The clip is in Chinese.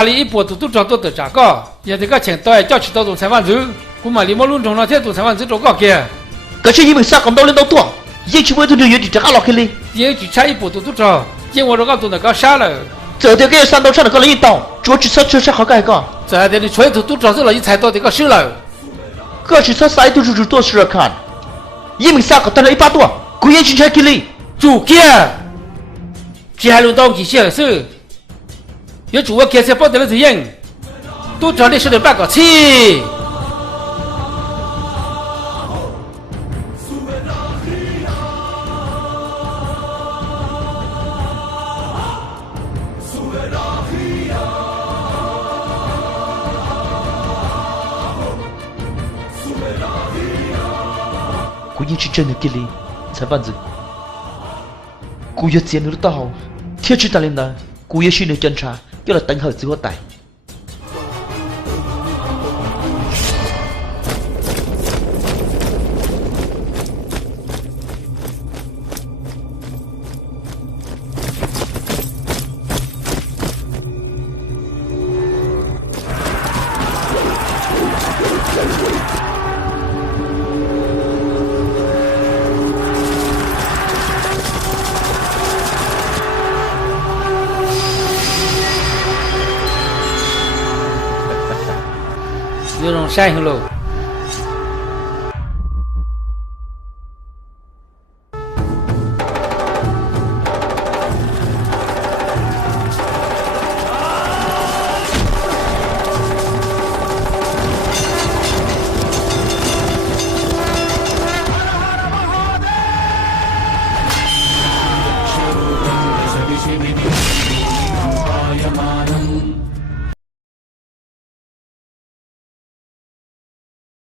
家里一波都找到的咋个？也这个钱到叫去到总裁万子，古马里莫论中那天总裁万子找个嘅。可是因为啥讲到领导多，也去为他有点这个老开哩。也去差一波都找，因我这个都那个杀了。这条个山道上的个领导，主要是车车好改个。这点的锤头都找到了，一踩到这个手了。可是他啥都是多事看，因为啥个得了100多，故意去拆开哩。主嘅，这还轮到几些事？有主我开车报得了怎样？都找你说的半个气。故意去真的给哩，才办子。故意钱都到，天去打领导，故意去那检查，叫他等候之后带。有种山行路。